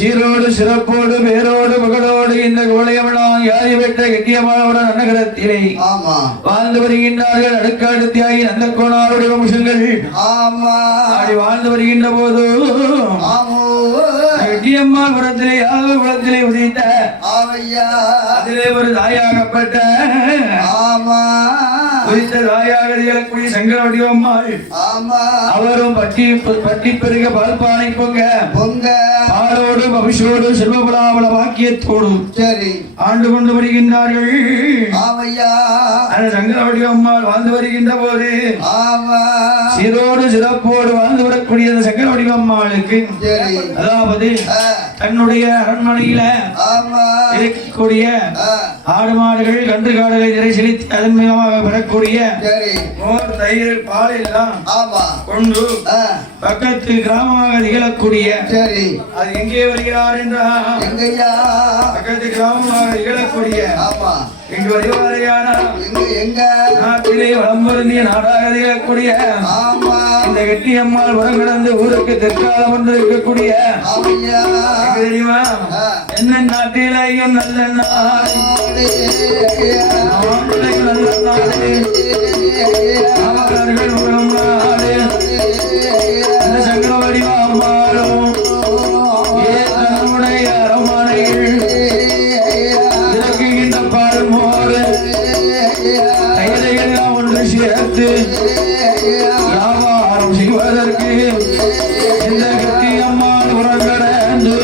சீரோடு சிறப்போடு பேரோடு புகழோடு இந்த கோலையமெல்லாம் யாரி பெற்ற கெட்டியமானவுடன் நன்னகரத்திலே வாழ்ந்து வருகின்றார்கள். அடுக்காடு தியாகி அந்த கோணாருடைய வம்சங்கள் வாழ்ந்து வருகின்ற போது கெட்டியம்மாள் புறத்திலே யாதவ குலத்திலே உதித்த அதிலே ஒரு தாயாகப்பட்ட உதித்த தாயாக திகழக்கூடிய சங்கர வடிவம்மாள் அவரும் பட்டி பெருக பால்பானை பொங்க பாலோடு பவிஷோடு செல்வபலாவள வாக்கியத்தோடு ஆண்டு கொண்டு வருகின்றார்கள். சங்கர வடிவம்மாள் வாழ்ந்து வருகின்ற போது சீரோடு சிறப்போடு வாழ்ந்து வரக்கூடிய சங்கர வடிவம்மாளுக்கு அதாவது தன்னுடைய அரண்மனையில இருக்கக்கூடிய ஆடு மாடுகள் கன்று காடுகளை நிறை செலுத்தி அதன் மூலமாக பெறக்கூடிய மோர் தயிர் பால் எல்லாம் கொண்டு பக்கத்து கிராமமாக திகழக்கூடிய அது எங்கே வருகிறார் என்றால் பக்கத்து கிராமமாக திகழக்கூடிய இங்கு வருவாரையான நாட்டிலே வளம் பொருந்திய நாடாக திகழக்கூடிய இந்த கெட்டியம்மாள் உரம் கடந்து ஊருக்கு தெற்காலம் வந்து இருக்கக்கூடிய தெரியுமா என்ன நாட்டிலேயும் நல்ல நாடு சங்கர வடிவம்மாளும் தன்னுடைய அரண்மனையில் இறக்குகின்ற பால் மோர் தைரையெல்லாம் ஒன்று சேர்த்து வியாபாரம் செய்வதற்கு இந்த கெட்டியம்மாள் உரம் கடந்து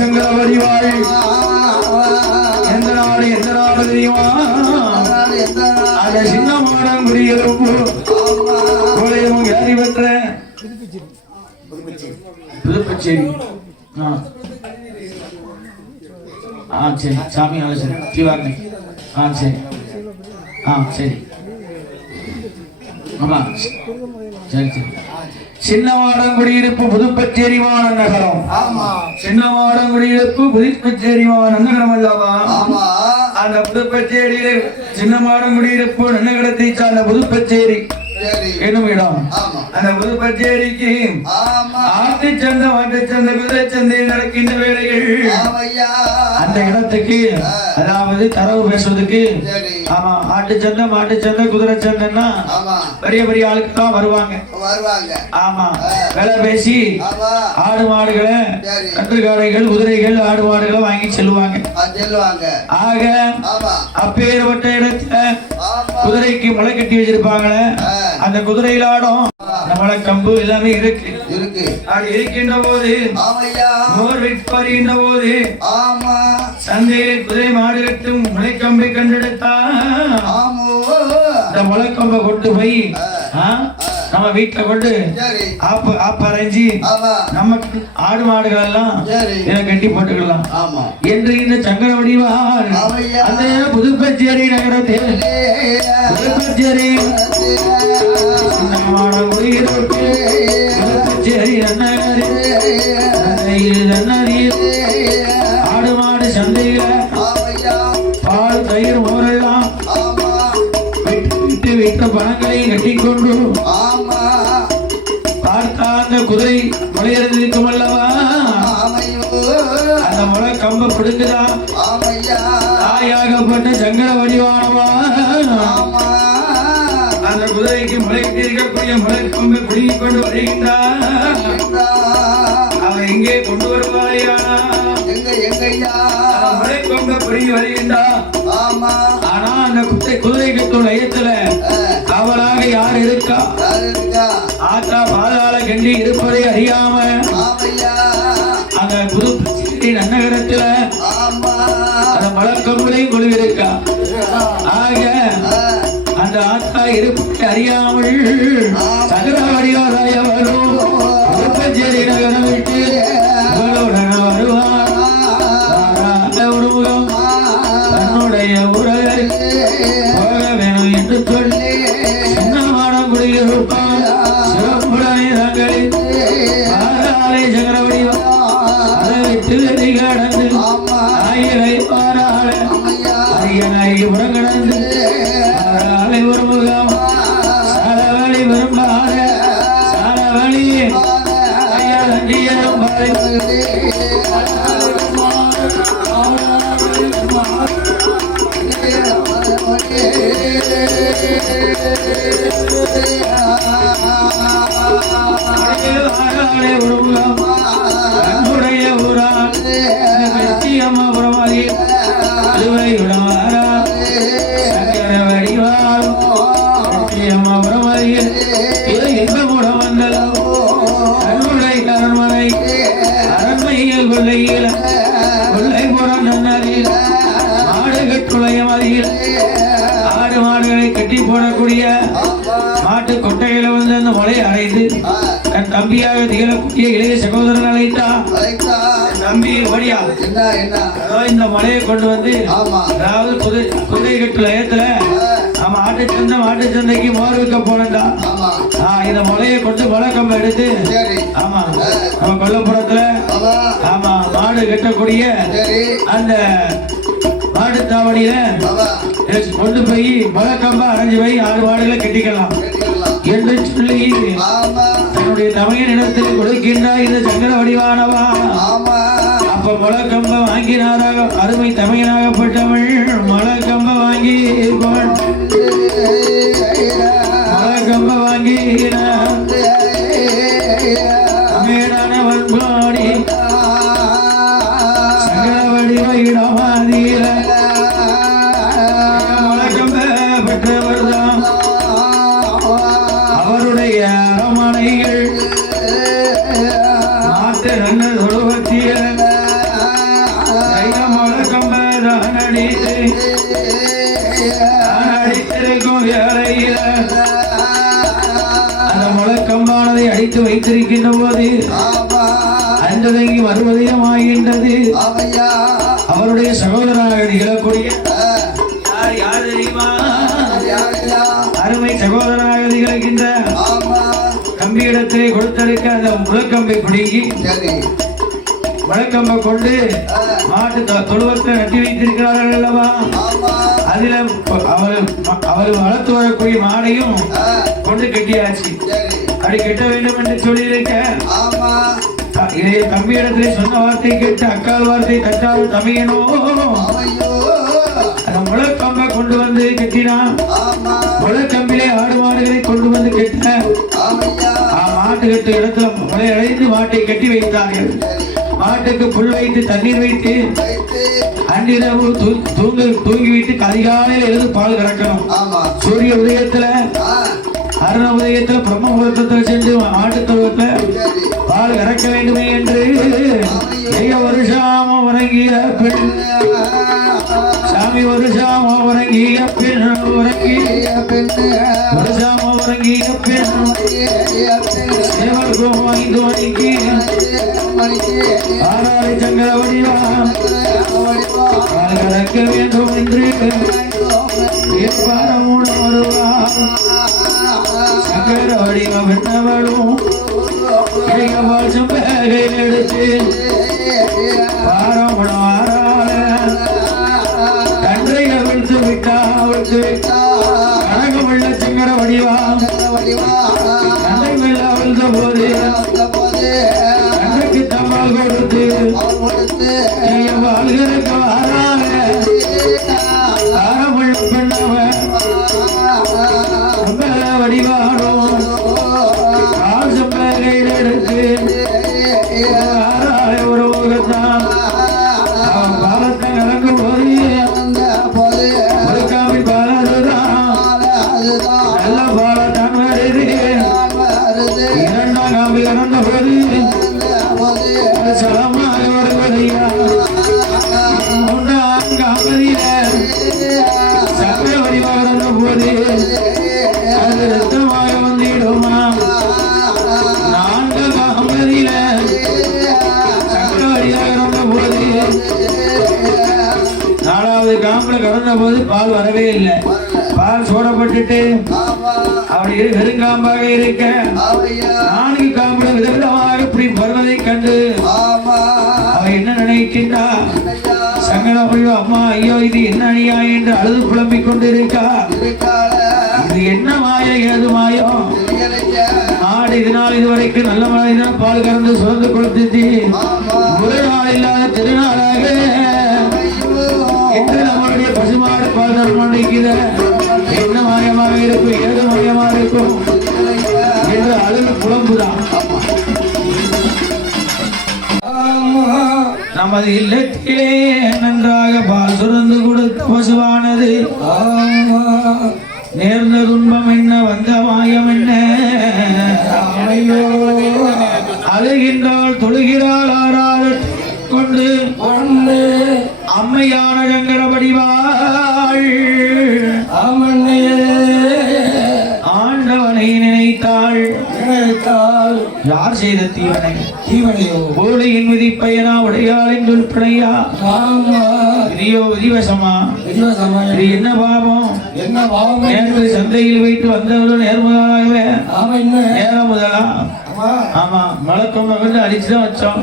சங்கர வடிவாள் எந்த நாடு தெரியுமா அந்த சின்ன மாடம் குடியிருப்பு கோலையும் யாரி பெற்ற புதுப்பச்சேரி சரி சாமி சரி தீவாரணை சரி சரி ஆமா சரி சரி சின்னமாடம் குடியிருப்பு புதுப்பச்சேரி மாநகரம் சின்னமாடம் குடியிருப்பு புதுப்பச்சேரி மாநகரம் அல்லவா அந்த புதுப்பச்சேரியிலே சின்னமாடம் குடியிருப்பு நன்னகரத்தை சார்ந்த புதுப்பச்சேரி எனும் இடம். அந்த புதுப்பச்சேரிக்கு ஆட்டுச்சந்தை மாட்டுச்சந்தை குதிரை சந்தை நடக்கின்ற வேளைகள் அந்த இடத்துக்கு அதாவது தரவு பேசுவதற்கு ஆமா ஆட்டுச்சந்தை மாட்டுச்சந்தை குதிரை சந்தைன்னா பெரிய பெரிய ஆளுக்கு தான் வருவாங்க. ஆமா விலை பேசி ஆடு மாடுகளை கன்றுகாடைகள் குதிரைகள் ஆடு மாடுகளை வாங்கி செல்லுவாங்க. ஆக அப்பேற்பட்ட இடத்துல குதிரைக்கு முளை கட்டி வச்சிருப்பாங்களே அந்த குதிரையில் ஆடும் நம்மள கம்பு எல்லாமே இருக்கு. அது இருக்கின்ற போது மோர் விற்பறிகின்ற போது சந்தையில் குதிரை மாடு கட்டும் முளைக்கம்பை கண்டெடுத்தா அந்த முளைக்கம்பை கொண்டு போய் நம்ம வீட்டுல கொண்டு ஆப்பரைஞ்சி நமக்கு ஆடு மாடுகள் எல்லாம் கட்டி போட்டுக்கலாம் என்று இந்த சங்கர வடிவாள் அந்த புதுப்பச்சேரி நகரத்தில் புதுப்பச்சேரி புதுப்பச்சேரி ஆடு மாடு சந்தையில பால் தயிர் மோரெல்லாம் விட்டு விட்ட பணங்களை கட்டிக்கொண்டு பார்த்தா அந்த குதிரை முளையிறந்திருக்கும் அல்லவா அந்த முளை கம்ப பிடுங்குதா தாயாகப்பட்ட சங்கர வடிவானவா அந்த குதிரைக்கு முளைக்கிட்டு இருக்கக்கூடிய முளை கம்பை பிடுங்கிக் கொண்டு வருகின்றார். அவன் எங்கே கொண்டு வருவாயானா முளை கம்பை பிடுங்கி வருகின்றார். ஆனா அந்த குதிரைக்கு நயத்துல காவலாக யார் இருக்கா? ஆத்தா பாதாள கண்டி இருப்பதை அறியாம அந்த புதுப்பச்சேரி நன்னகரத்துல அந்த மலக்கம்பளையும் கொழுவிருக்கா. ஆக அந்த ஆத்தா இருப்பதை அறியாமல் சங்கரவாடியாராய வரும் புதுப்பச்சேரி நகரம் விட்டு வருவார். தன்னுடைய உறவை போக வேணும் என்று சொல்லி சின்னமாடம் குடியிருப்பார் சிவப்புடனிதங்களில் பாராளை சங்கரவடிவம் அதை விட்டு வெறி கடந்து ஆயிரை பாராள அரியனாகி புறங்கடந்து பாராளை ஒரு முகம் சாலவழி விரும்பாத சாலவழி அன்புடைய ஊரான் அம்மாபுரமாதி திருவையுடமாரா சங்கர வடிவால் அம்மாபுரமாதியில் இன்பமுடம் வந்தல் அன்புடை அரண்மனை அரண்மையில் கொள்ளையில் கொள்ளைபுறம் நன்னறியில் மாடு கட்டுளையமதியில் ஆடு மாடுகளை கட்டி போடக்கூடிய மாட்டு கொட்டைகளை வந்து அந்த மலையை அடைந்து தன் தம்பியாக திகழக்கூடிய இளைய சகோதரன் அழைத்தான். தம்பி வழியா இந்த மலையை கொண்டு வந்து அதாவது குதிரை கட்டு லயத்துல மாட்டு சந்தைக்கு மோர் வைக்க போனா இந்த மலையை கொண்டு மலைக்கம்பை எடுத்து ஆமா நம்ம கொல்லப்புறத்துல ஆமா மாடு கட்டக்கூடிய அந்த மாடு தாவடியில கொண்டு போய் மலைக்கம்பை அரைஞ்சு போய் 6 மாடுகளை கட்டிக்கலாம் என்று சொல்லி தன்னுடைய தமையன் இடத்தில் கொடுக்கின்றார் இந்த சங்கர வடிவானவா. அப்ப மலைக்கம்பை வாங்கினாராக அருமை தமையனாகப்பட்டவள் மலைக்கம்பை வாங்கி மலைக்கம்பை வாங்கினார் மேடானவன் பாடி சங்கர வடிவ மலைக்கம்பை பெற்றவர் தான் அவருடைய அரமனைகள் நாட்டு நல்ல தொழுவத்திய மலைக்கம்பை அடித்திருக்கும் வேலையில அந்த முழக்கம்பானதை அடித்து வைத்திருக்கின்ற போது அன்றதங்கி வருவதையும் ஆகின்றது. அவருடைய சகோதரராக நிகழக்கூடிய யார் தெரியுமா? அருமை சகோதரராக நிகழ்கின்ற கம்பியிடத்திலே கொடுத்தெடுக்க அந்த முழக்கம்பை பிடுங்கி முழக்கம்பை கொண்டு மாட்டு தொழுவத்தை நட்டி வைத்திருக்கிறார்கள் அல்லவா? அதுல அவர் வளர்த்து வரக்கூடிய மாடையும் கொண்டு கட்டியாச்சு. அப்படி கட்ட வேண்டும் என்று சொல்லியிருக்க தம்பி இடத்திலே சொன்ன வார்த்தை கேட்டு அக்கால் வார்த்தை தட்டால் தமையனோ அந்த முழக்கம்பை கொண்டு வந்து கட்டினான். முழக்கம்பிலே ஆடு மாடுகளை கொண்டு வந்து கட்ட மாட்டு கட்டு இடத்துல முளை அடைந்து மாட்டை கட்டி வைத்தார்கள். மாட்டுக்கு புல் வைத்து தண்ணீர் வைத்து அன்றிரவு தூங்கிவிட்டு அதிகாலையில் எழுது பால் கறக்கணும். சூரிய உதயத்துல அருண உதயத்துல பிரம்ம முகூர்த்தத்தில் சென்று மாட்டு தொழுவத்துல பால் கறக்க வேண்டுமே என்று வருஷாம உறங்கிய பெண் சாமி வருஷாம உறங்கிய பெண் வருஷாம உறங்கிய பெண் சேவல் 5 மணிக்கு ஆறாறு சங்கர வடிவா பால் கறக்க வேண்டும் என்று ஏற்பாரமுடன் வருவார். சங்கர வடிவ பெண்ணவளும் எடுத்து பாரமுடன் ஆறாள கன்றை அவிழ்த்து விட்டாவுக்கு கனகமுள்ள சங்கர வடிவா கன்றை மேல் அவிழ்ந்த போது கன்றைக்கு தம்மால் கொடுத்து வாழ்கிறக்கு ஆறாள தாரமுள்ள பெண்ணவன் வடிவானோ கையில் எடுத்து ஒரு முகத்தான் அவன் பாலத்தை நடக்கும் போது கொடுக்காமல் பாலதுதான் நல்ல பாலத்தான் வருது. 2ஆம் காம்பு இறந்த போது சலமாக வருவதையா 3ஆம் காம்பதியில சக்கர வடிவாக இருந்த போது அது ரத்தமாக வந்திடுமா. 4ஆம் காம்பதியில சக்கர வடிவாக இருந்த போது 4வது காம்புல கறந்த போது பால் வரவே இல்லை. பால் சோடப்பட்டுட்டு அப்படி வெறுங்காம்பாக இருக்க 4 காம்புல விதவிதமாக இப்படி வருவதை கண்டு அவ என்ன நினைக்கின்றா? சங்கடம் அம்மா ஐயோ இது என்ன அணியா என்று அழுது புலம்பிக் கொண்டிருக்கா. இது என்ன மாயம் ஏது மாயம்? மாடு இதனால் இதுவரைக்கும் நல்ல மழைதான் பால் கறந்து சுரந்து கொடுத்துச்சு. ஒரு நாள் இல்லாத திருநாளாக இன்று நம்மளுடைய பசுமாடு பால் தர்மம் நிற்கிற என்ன மாயமாக இருக்கும், ஏது மாயமாக இருக்கும் என்று அழுது புலம்புதான். நமது இல்லத்திலே நன்றாக பால் சுரந்து கொடுத்த பசுவானது நேர்ந்த துன்பம் என்ன வந்த மாயம் என்ன, அழுகின்றாள் தொழுகிறாள் ஆறாத கொண்டு அம்மையான சங்கர வடிவாள் ஆண்டவனை நினைத்தாள். யார் செய்த தீவனையோ கோழியின் விதிப்பயனா உடையாளின் சொல்பனையா விதியோ விதிவசமா இது என்ன பாவம் நேற்று சந்தையில் வைத்து வந்தவர்கள் நேர்முதலாகவே நேரம் முதலா ஆமா மழக்கம் வந்து அடிச்சுதான் வச்சோம்.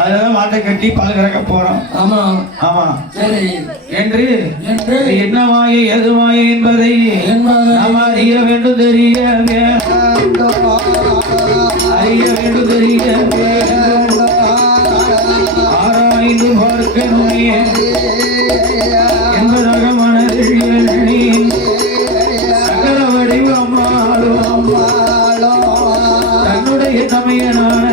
அதெல்லாம் மாட்டை கட்டி பால் கறக்க போறோம். ஆமா என்று என்ன மாயை எது மாயை என்பதை நாம் அறிய வேண்டும் தெரிய ஆராய்ந்து பார்க்கணுமே என்பதாக மனதில் சகல வடிவமாலும் தன்னுடைய தமையனான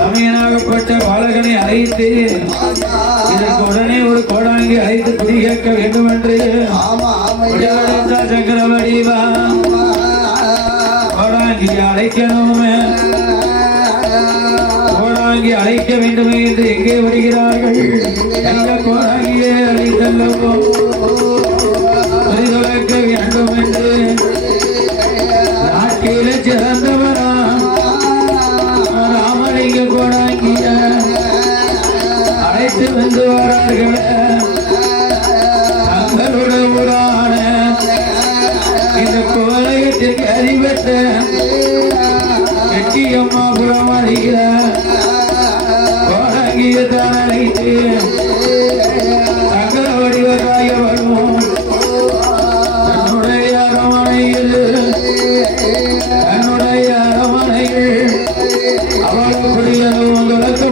தமையனாகப்பட்ட பாலகனை அழைத்து இதற்கு உடனே ஒரு கோடாங்கி அழைத்து குடி கேட்க வேண்டும் என்று சக்கரவடி கோடாங்கி அழைக்கணுமே, கோடாங்கி அழைக்க வேண்டுமே என்று எங்கே வருகிறார்கள்? எங்க கோடாங்கியே அழைத்தல்லோ பரிதுரைக்க வேண்டும் என்று நாட்டில சிறந்தவரா ராமலிங்க கோடாங்கிய அழைத்து வந்து வரார்கள். தங்களுடைய ஊரான இந்த கோலயத்திற்கு அறிவட்ட வெட்டியம்மா புறம் அறிகிற கோடாங்கியத்தான் அழைத்து சங்கர வடிவராய வருவோம். தன்னுடைய அரமனையில் அவள் குடியதும் விளக்க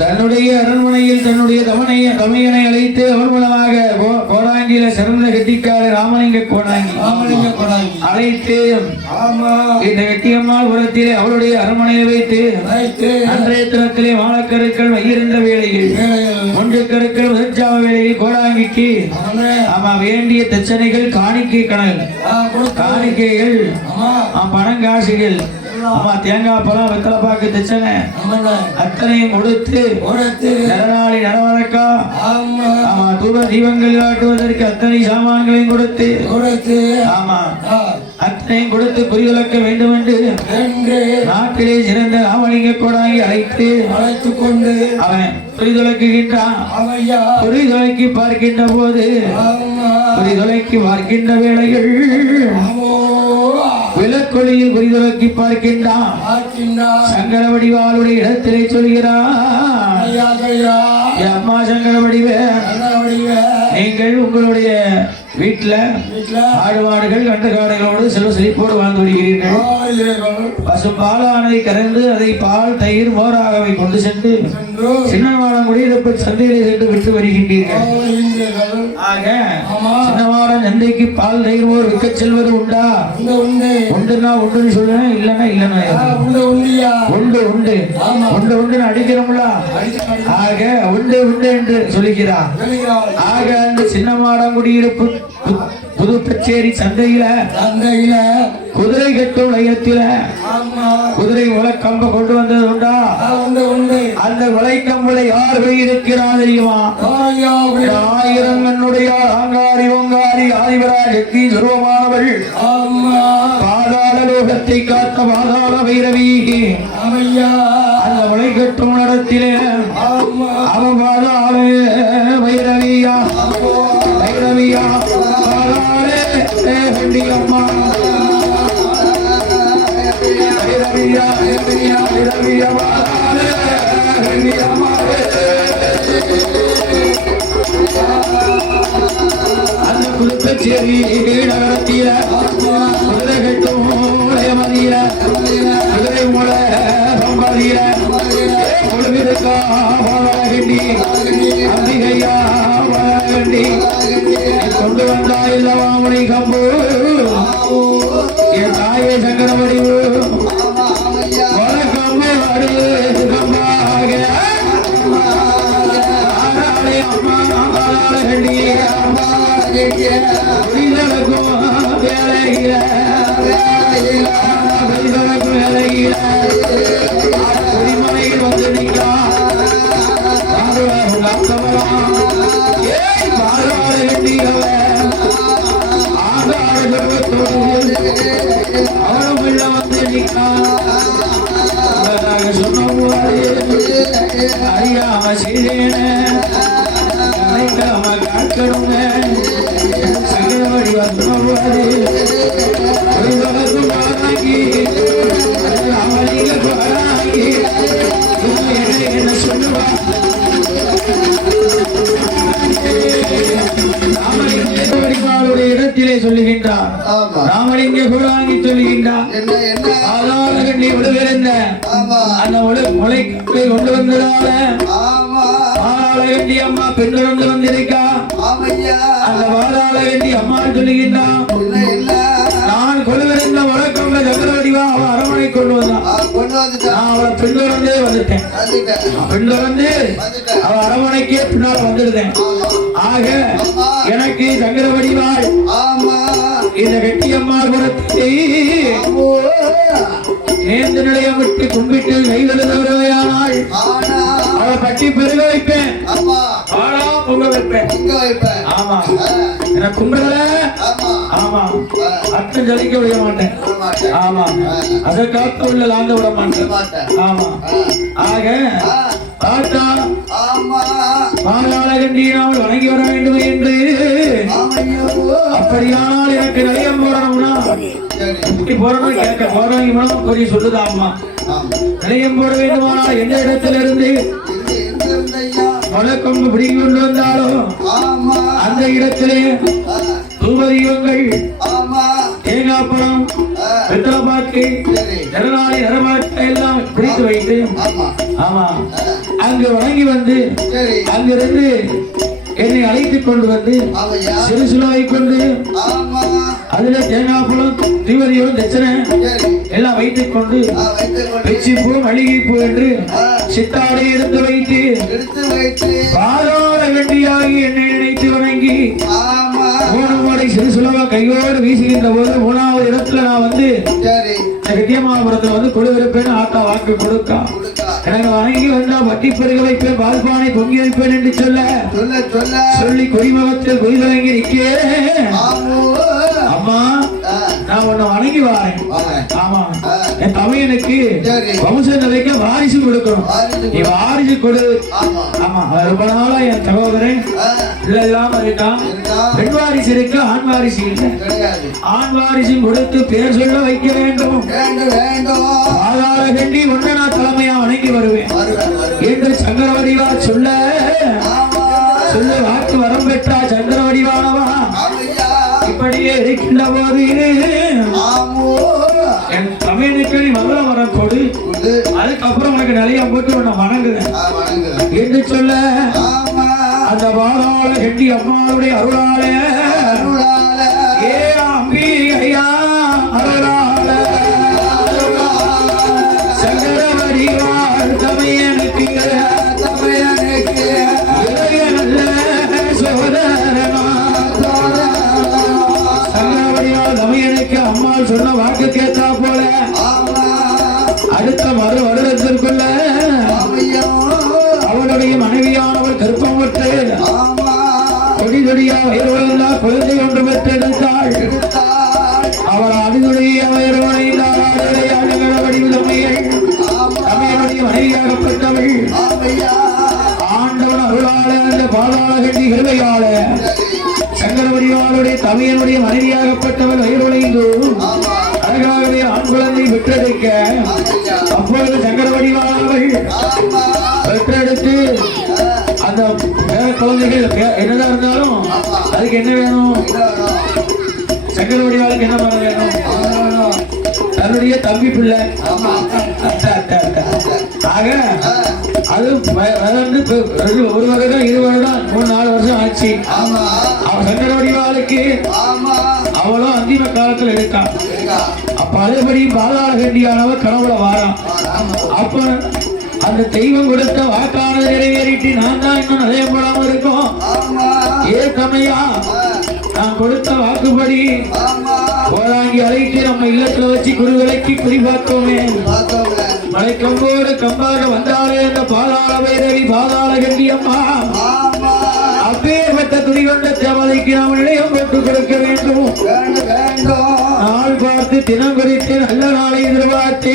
தன்னுடைய அரண்மனையில் தன்னுடைய தமையனை அழைத்து அவன் மூலமாக கோடாங்கியில சிறந்த கெட்டிக்காரர் ராமலிங்க கோடாங்கி அழைத்து இந்த வெட்டியம்மாள் புறத்திலே அவளுடைய அரண்மனையில் வைத்து அன்றைய தினத்திலே வாழக்கருக்கள் வையிருந்த வேளையில் ஒன்று கருக்கள் உதற்சாவ வேளையில் கோடாங்கிக்கு ஆமா வேண்டிய தச்சனைகள் காணிக்கை கணல் காணிக்கைகள் பணங்காசுகள் ஆமா தேங்காய் பழம் வெத்தலை பாக்கு தச்சனை அத்தனையும் கொடுத்து நரநாளி நரவழக்கா ஆமா தூர தீபங்கள் காட்டுவதற்கு அத்தனை சாமான்களையும் கொடுத்து ஆமா அத்தனையும் கொடுத்து புரிவிளக்க வேண்டும் என்று நாட்டிலே சிறந்த ராமலிங்க கோடாங்கி அழைத்து கொண்டு அவன் புரிதுளக்குகின்றான். புரிதுளக்கி பார்க்கின்ற போது புரிதுளக்கி பார்க்கின்ற வேளைகள் விளக்கொளியில் புரிதுளக்கி பார்க்கின்றான். சங்கர வடிவாளுடைய இடத்திலே சொல்கிறான், அம்மா சங்கர வடிவே நீங்கள் உங்களுடைய வீட்டுல ஆடு மாடுகள் கண்டு காடுகளோடு செல்வ செழிப்போடு வாழ்ந்து வருகிறீர்கள். பசு பாலானதை கறந்து அதை பால் தயிர் மோராகவை கொண்டு சென்று சின்னமாடம் சந்தையிலே சென்று விட்டு வருகின்றீர்கள். ஆக சின்னமாடம் சந்தைக்கு பால் தயிர் மோர் விற்க செல்வது உண்டா? உண்டுன்னா உண்டுன்னு சொல்லுவேன், இல்லன்னா இல்லன்னா உண்டு உண்டு உண்டு உண்டு அடிக்கிறோம்ல. ஆக உண்டு உண்டு என்று சொல்லுகிறார். ஆக அந்த சின்னமாடம் குடியிருப்பு புதுப்பச்சேரி சந்தையில குதிரை கட்டும் லையத்தில குதிரை உலக்கம்ப கொண்டு வந்தது உண்டா? அந்த உலைக்கம்பளை யார் இருக்கிறார் தெரியுமா? ஆயிரம் என்னுடைய ஆங்காரி ஓங்காரி ஆதிவராஜக்தி சுருவமானவள் பாதாள லோகத்தை காத்த பாதாள பைரவி அந்த உலை கட்டும் இடத்திலே அவ பாதாள பைரவியா சச்சேரி நகரத்தில குதிரை கட்டும் மதியில குதிரை மூல சம்பாதியில முழுவிருக்கா வாழகண்டி அம்பிகையா வாழகண்டி கொண்டு வந்தா இல்லவாமணி கம்பு என் தாயே சங்கர வடிவு வழக்கம்பு அடு கம்பாக குடிமனையில் வந்து நீங்களா அவனும் வந்து நீக்கா அறியாம செய்தேன காக்கணுங்க சங்கரவடி வந்து என்ன சொல்லுவா இடத்திலே சொல்லுகின்றார் ராமலிங்க குராங்கி சொல்லுகின்றார் ஆதாரகண்டி விடுவிருந்த அந்த முளை கொண்டு வந்ததால வாழாளகண்டி அம்மா பெண்கள் வந்திருக்கா அந்த வாழாளகண்டி அம்மா சொல்லுகின்றான் நான் கொள்ளுவிருந்த வழக்கம் சக்கரவடிவா அவ அரமனை கொண்டு வந்தான் நான் அவளை பின்தொடர்ந்தே வந்துட்டேன் பின்தொடர்ந்து அவ அரமனைக்கே பின்னால் வந்துடுதேன் ஆக எனக்கு சக்கரவடிவாள் இந்த கெட்டியம்மா குணத்தை நேர்ந்த நிலையம் விட்டு கும்பிட்டு கைதழுதவரையானால் அவளை பட்டி பெருக வைப்பேன் பொங்க வைப்பேன் ஆமா என்ன கும்பிடல ஆமா அர்த்தம் ஜலிக்க விட மாட்டேன் ஆமா அதை காக்க உள்ள லாங்க விட மாட்டேன் ஆமா ஆக பார்த்தா மாலாளகண்டி நாமல் வணங்கி வர வேண்டும் என்று அப்படியானால் எனக்கு நிலையம் போடணும்னா இப்படி போறணும் கேட்க போறவங்க கொஞ்சம் சொல்லுதா அம்மா நிலையம் போட வேண்டுமானால் எந்த இடத்துல இருந்து வழக்கம் பிடிங்கி கொண்டு வந்தாலும் அந்த இடத்திலே தூபதீபங்கள் தேங்காப்பழம் வெத்தலைப்பாக்கு ஜனநாளி நரமாட்டை எல்லாம் பிடித்து வைத்து ஆமா அங்கு வணங்கி வந்து அங்கிருந்து என்னை அழைத்துக் கொண்டு வந்து சிறு சிலுவை கொண்டு அதுல தேங்காய்பழம் தீவதியும் தட்சணை எல்லாம் வைத்துக் கொண்டு வெச்சிப்பூ மல்லிகைப்பூ என்று சித்தாடை எடுத்து வைத்து பாதாள கண்டியாகி என்னை நினைத்து வணங்கி 3 முறை சிறு சிலுவை கையோடு வீசுகின்ற போது 3வது இடத்துல நான் வந்து கட்டியமாபுரத்துல வந்து கொடுவிருப்பேன் ஆத்தா வாக்கு கொடுக்கா எனக்கு வணங்கி வந்தா வட்டி பெருக வைப்பேன் பால்பானை பொங்கி வைப்பேன் என்று சொல்லி குறிமுகத்தில் பொய் தொடங்கி நிற்கே அம்மா நான் உன்னை வணங்கி வாரேன் ஆமா என் தமையனுக்கு வம்ச நிலைக்கு வாரிசு கொடுக்கணும் நீ வாரிசு கொடு ஆமா ரொம்ப நாளா என் சகோதரன் இல்லாம இருக்கான் பெண் வாரிசு இருக்கு ஆண் வாரிசு இல்லை ஆண் வாரிசு கொடுத்து பேர் சொல்ல வைக்க வேண்டும் ஆதார கண்டி ஒன்ன நான் தலைமையா வணங்கி வருவேன் என்று சங்கரவடிவா சொல்ல வாக்கு வரம் பெற்றா சந்திரவடிவானவா இப்படியே இருக்கின்ற போது என் தமிழுக்கு நீ மங்கள வரம் கொடு அதுக்கப்புறம் உனக்கு நிறைய போட்டு உன்னை வணங்குறேன் என்று சொல்ல அந்த பாதாள கண்டி அம்மாவுடைய அருளால ஏ அம்பி ஐயா அருளால சங்கரவடிவாள் தமையனுக்கு அம்மா சொன்ன வாக்கு கேட்டா போல அடுத்த மறு வருடத்திற்குள்ள அவளுடைய மனைவியானவள் கற்பமற்று கொடி கொடியா வயிறுவா குழந்தை ஒன்று பெற்றெடுத்தாள் அவள் அடிதுடைய வடிவுடைய மனைவியாகப்பட்டவள் ஆண்டவன் அருளாள அந்த பாதாள கண்டி கிருபையாள சங்கரவடிவாளுடைய தமையனுடைய மனைவியாகப்பட்டவள் வயிறுடைந்து அழகாகவே ஆண் குழந்தை பெற்றெடுக்க அப்பொழுது சங்கரவடிவாளர்கள் பெற்றெடுத்து அந்த குழந்தைகள் என்னதான் இருந்தாலும் அதுக்கு என்ன வேணும் சக்கரவடிவாளுக்கு என்ன பண்ண வேணும்? தன்னுடைய தம்பி பிள்ளை ஆக அது ஒரு வருடம் 2 வருடம் 3-4 வருஷம் ஆச்சு. அவன் சக்கரவடிவாளுக்கு அவளும் அந்திம காலத்துல இருக்கான். அப்ப அதேபடி பாதாள கண்டியானவ கனவுல வாரான். அப்ப அந்த தெய்வம் கொடுத்த வாக்கானது நிறைவேறிட்டு நான் தான் இன்னும் நிறைய போடாம இருக்கோம். ஏற்கமையா நான் கொடுத்த வாக்குப்படி போராங்கி அழைத்து நம்ம இல்லத்துல வச்சு குருவிலைக்கு குறிப்பாக்கோமே. மலைக்கம்போடு கம்பாக வந்தாலே அந்த பாதாள வைரவி பாதாள கண்டியம்மா அப்பேற்பட்ட துணி கொண்ட தேவதைக்கு நாம் நிலையம் போட்டு கொடுக்க வேண்டும். நாள் பார்த்து தினம் குறித்து நல்ல நாளை எதிர்பார்த்து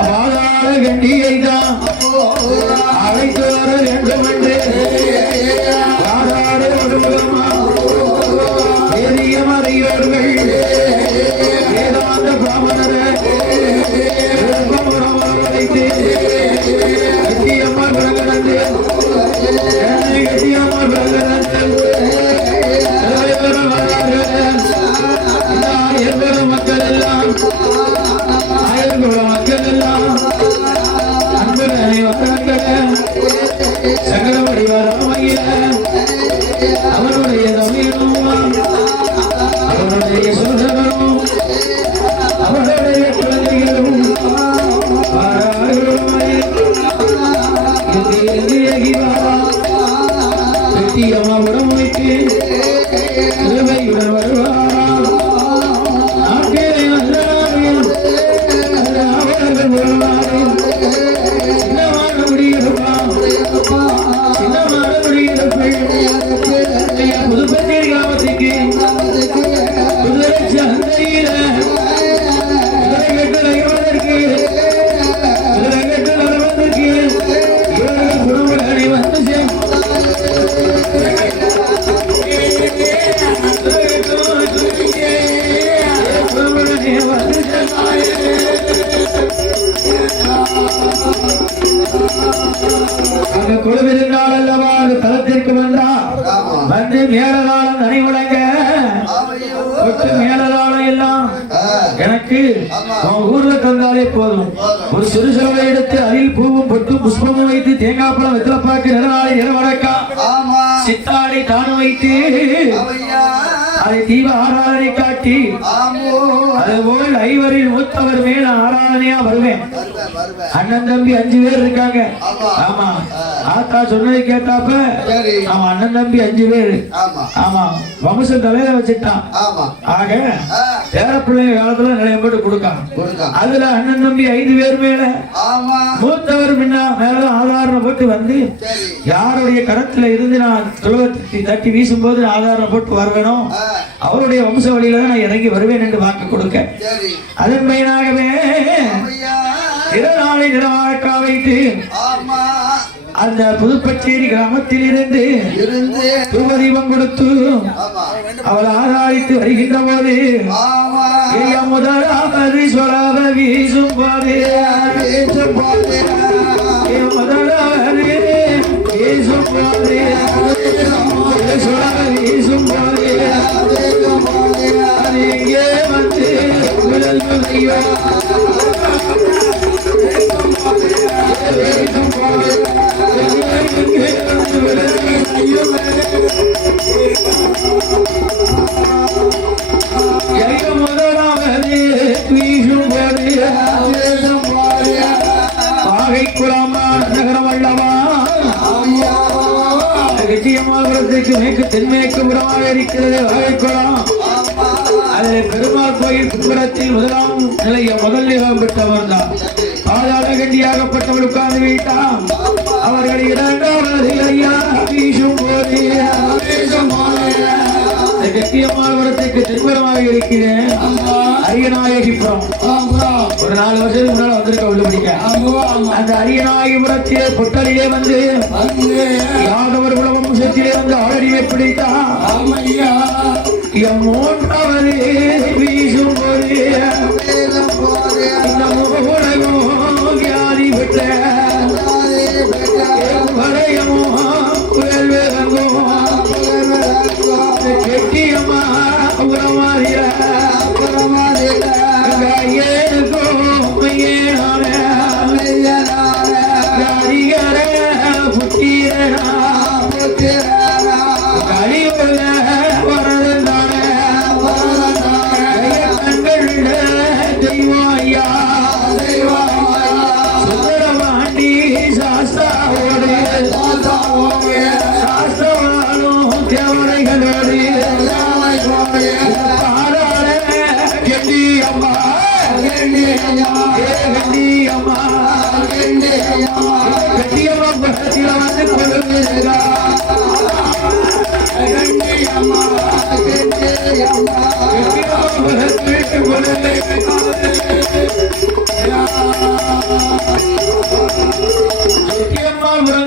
பாதாள கண்டியை தான் அழைத்து வர வேண்டும் என்று பாதாள அறியோர்கள் வேதாந்த பிராமணரை வைத்து கட்டியம்மா விளங்கனந்து கட்டியம்மா விளங்கனந்து மக்கள் எல்லாம் மக்கள் எல்லாம் அன்பு சங்கரவடி வராமைய அவருடைய தமிழும் அவருடைய சோதரனும் அவருடைய குழந்தைகளும் வெட்டியம்மா உடம்புக்கு திருவையுடன் வருவாராம். நாட்டிலே வந்தார்கள் அவர்கள் வருவார்கள். சின்னமான முடியிருப்பான் சின்னமான முடியிருப்பேன் புதுப்பட்டி கிராமத்துக்கு குதிரை சந்தையில குதிரை கட்டு நகர்வதற்கு குதிரை கட்டு நடவதற்கு இவர்கள் குடும்பங்களை வந்து அங்க குழுவிருந்தால் அல்லவா அந்த தளத்திற்கு வந்து மேலதாளம் தனி முழங்க தொட்டு மேலதாளம் எல்லாம் எனக்கு ஊர்ல தந்தாலே போதும். ஒரு சிறு சிறுவை எடுத்து அதில் பூவும் பொட்டும் புஷ்பமும் வைத்து தேங்காய் பழம் வெத்தலைப்பாக்கு நிறநாளை நிறவடக்கா சித்தாடை தானும் வைத்து அதை தீப ஆராதனை காட்டி அதுபோல் 5வரில் மூத்தவர் மேல ஆராதனையா வருவேன். அண்ணன் தம்பி 5 பேர் இருக்காங்க. ஆமா ஆத்தா சொன்னதை கேட்டாப்ப ஆமா அண்ணன் தம்பி 5 பேரு. ஆமா வம்சம் தலையில வச்சுட்டான். ஆக பேரப்பிள்ளைங்க காலத்துல நிலையம் போட்டு கொடுக்கான். அதுல அண்ணன் தம்பி 5 பேர் மேல மூத்தவர் முன்ன மேல ஆதாரம் போட்டு வந்து யாருடைய கரத்துல இருந்து நான் துளவத்தை தட்டி வீசும் போது ஆதாரம் போட்டு வரவேணும் அவருடைய வம்ச வழியில நான் இறங்கி வருவேன் என்று வாக்கு கொடுக்க அதன் பயனாகவே 2 நாளை நிறவாக்கா வைத்து அந்த புதுப்பச்சேரி கிராமத்தில் இருந்து தூபதீபம் கொடுத்து அவள் ஆராய்த்து வருகின்ற போது முதலாவது சொலாத வீசும் போது முதலாவது வீசும் போது சொலாத வீசும் போது அது எங்கே வந்து முதலாவது வீசும் போது பாகைக்குளமா நகரம் அல்லவா கட்டியமாபுரத்துக்கு மேற்கு தென்மேற்கு புறமாக இருக்கிறது வாகைக்குளம். அதில் பெருமாள் கோயில் குப்புறத்தில் முதலாம் நிலைய முதல் நிலம் பெற்றவர் தான் பாதாள கண்டியாகப்பட்டவர் உட்கார்ந்து வைத்தாம். அவர்கள் 2வது ஐயா வீசும் போது கட்டியமாபுரத்துக்கு தென்புறமாக இருக்கிறேன் அரியநாயகிபுரம். ஒரு 4 வருஷத்துக்கு முன்னால வந்திருக்க உள்ள பிடிக்க அந்த அரியநாயகிபுரத்திலே பொட்டலிலே வந்து யாதவர் குல வம்சத்திலே வந்து ஆளடியை பிடித்தான். 3வது வீசும் போது இந்த முகமும் வியாதி பெற்ற வளையமோ புயல் வேகமோ கெட்டியம்மா உரமாறிய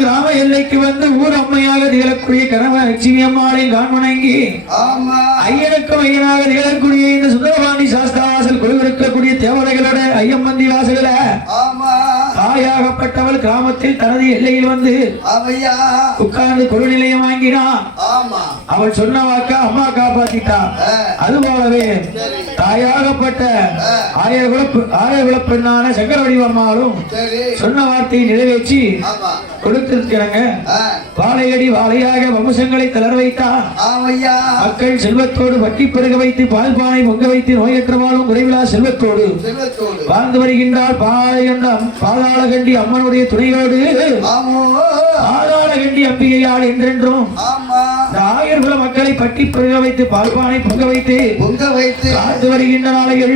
கிராம எல்லைக்கு வந்து ஊர் அம்மையாக திகழக்கூடிய கணவன் லட்சுமி அம்மாளை நான் வணங்கி ஐயனுக்கும் ஐயனாக திகழக்கூடிய இந்த சுந்தரபாண்டி சாஸ்தாவாசல் குழுவிருக்கக்கூடிய தேவதைகளோட ஐயம்மந்தி வாசகல தாயாகப்பட்டவள் கிராமத்தில் தனது எல்லையில் வந்து உட்கார்ந்து குறுநிலையம் வாங்கினான். அவள் சொன்ன வாக்க அம்மா காப்பாத்திட்டா. அதுபோலவே தாயாகப்பட்ட ஆயகுல பெண்ணான சங்கர வடிவம்மாளும் சொன்ன வார்த்தையை நிறைவேற்றி கொடுத்திருக்கிறாங்க. வாழையடி வாழையாக வம்சங்களை தளர வைத்தார். மக்கள் செல்வத்தோடு வட்டி பெருக வைத்து பால் பானை பொங்க வைத்து நோயற்றவாளும் குறைவிலா செல்வத்தோடு வாழ்ந்து வருகின்றார். பாதாளகண்டி அம்மனுடைய துணையோடு பாதாளகண்டி அம்பிகையாள் என்றென்றும் ஆயர்குல மக்களை பட்டி பெருக வைத்து பால் பானை பொங்க வைத்து வாழ்ந்து வருகின்ற நாளைகள்